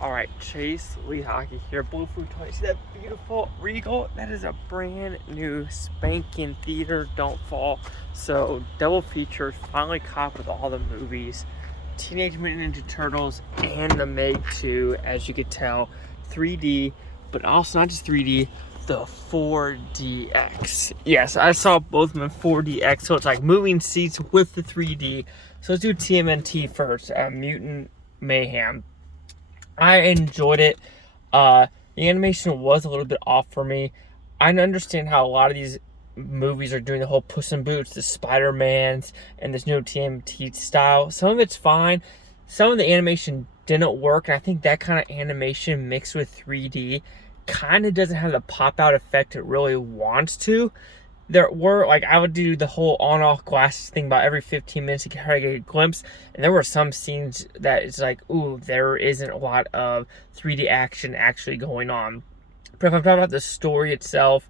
Alright, Chase Lee Hockey here. Blue Food Toy. See that beautiful Regal? That is a brand new spanking theater. Don't fall. So, double features. Finally caught with all the movies. Teenage Mutant Ninja Turtles and the Meg 2, as you could tell. 3D, but also not just 3D, the 4DX. Yes, I saw both of them in 4DX, so it's like moving seats with the 3D. So let's do TMNT first. Mutant Mayhem. I enjoyed it. The animation was a little bit off for me. I understand how a lot of these movies are doing the whole Puss in Boots, the Spider-Mans, and this new TMNT style. Some of it's fine. Some of the animation didn't work, and I think that kind of animation mixed with 3D kind of doesn't have the pop-out effect it really wants to. There were, like, I would do the whole on-off glasses thing about every 15 minutes to try to get a glimpse, and there were some scenes that it's like, ooh, there isn't a lot of 3D action actually going on. But if I'm talking about the story itself,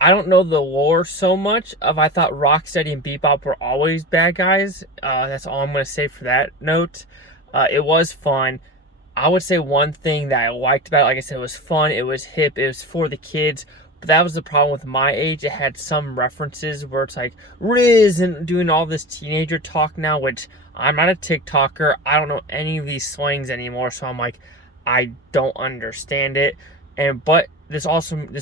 I don't know the lore so much of. I thought Rocksteady and Bebop were always bad guys. That's all I'm going to say for that note. It was fun. I would say one thing that I liked about it, like I said, it was fun, it was hip, it was for the kids. But that was the problem with my age. It had some references where it's like Riz and doing all this teenager talk now, which I'm not a TikToker. I don't know any of these slangs anymore, so I'm like, I don't understand it. But this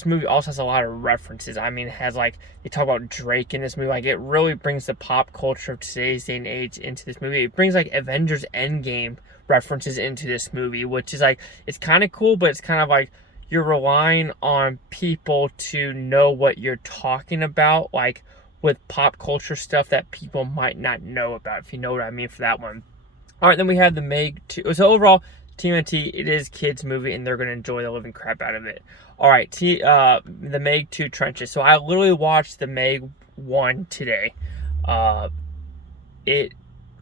movie also has a lot of references. I mean, it has, like, they talk about Drake in this movie. Like, it really brings the pop culture of today's day and age into this movie. It brings, like, Avengers Endgame references into this movie, which is like, it's kind of cool, but it's kind of like you're relying on people to know what you're talking about, like with pop culture stuff that people might not know about, if you know what I mean for that one. All right, then we have the Meg 2. So overall, TMNT, it is kids movie, and they're going to enjoy the living crap out of it. All right, the Meg 2 Trenches. So I literally watched the Meg 1 today. It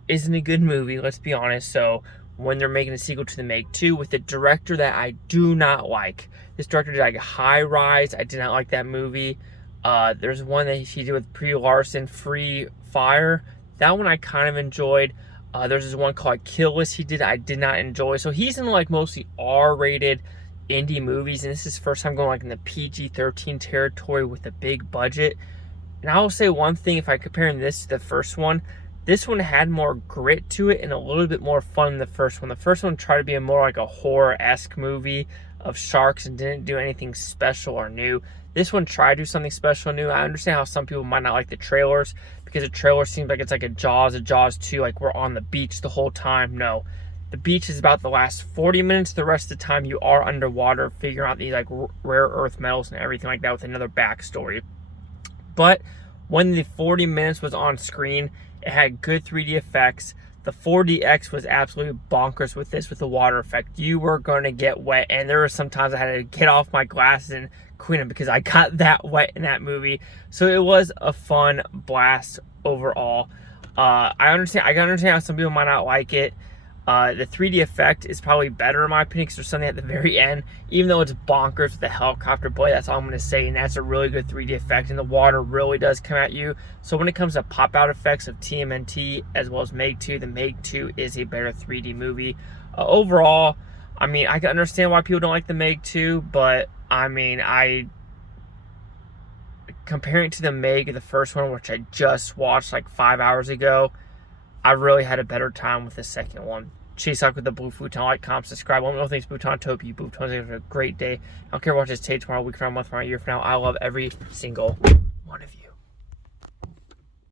isn't a good movie, let's be honest. So when they're making a sequel to the Meg 2 with a director that I do not like. This director did like High Rise. I did not like that movie. There's one that he did with Brie Larson, Free Fire. That one I kind of enjoyed. There's this one called Kill List he did. I did not enjoy. So he's in like mostly R-rated indie movies, and this is his first time going like in the PG-13 territory with a big budget. And I will say one thing, if I compare this to the first one, this one had more grit to it and a little bit more fun than the first one. The first one tried to be more like a horror-esque movie of sharks and didn't do anything special or new. This one tried to do something special and new. I understand how some people might not like the trailers, because the trailer seems like it's like a Jaws 2, like we're on the beach the whole time. No. The beach is about the last 40 minutes. The rest of the time you are underwater figuring out these like rare earth metals and everything like that with another backstory. But when the 40 minutes was on screen, it had good 3D effects. The 4DX was absolutely bonkers with this, with the water effect. You were going to get wet, and there were some times I had to get off my glasses and clean them because I got that wet in that movie. So it was a fun blast overall. I can understand how some people might not like it. The 3D effect is probably better in my opinion, because there's something at the very end, even though it's bonkers with the helicopter, boy, that's all I'm going to say, and that's a really good 3D effect, and the water really does come at you. So when it comes to pop-out effects of TMNT as well as Meg 2, the Meg 2 is a better 3D movie. Overall, I mean, I can understand why people don't like the Meg 2, but I mean, comparing it to the Meg, the first one, which I just watched like 5 hours ago, I really had a better time with the second one. Chase Hawk with the Blue Futon. Like, comment, subscribe. Let me know things Bhutan Topi. You Bhutans have a great day. I don't care what this day, tomorrow, week, from a month, from a year from now. I love every single one of you.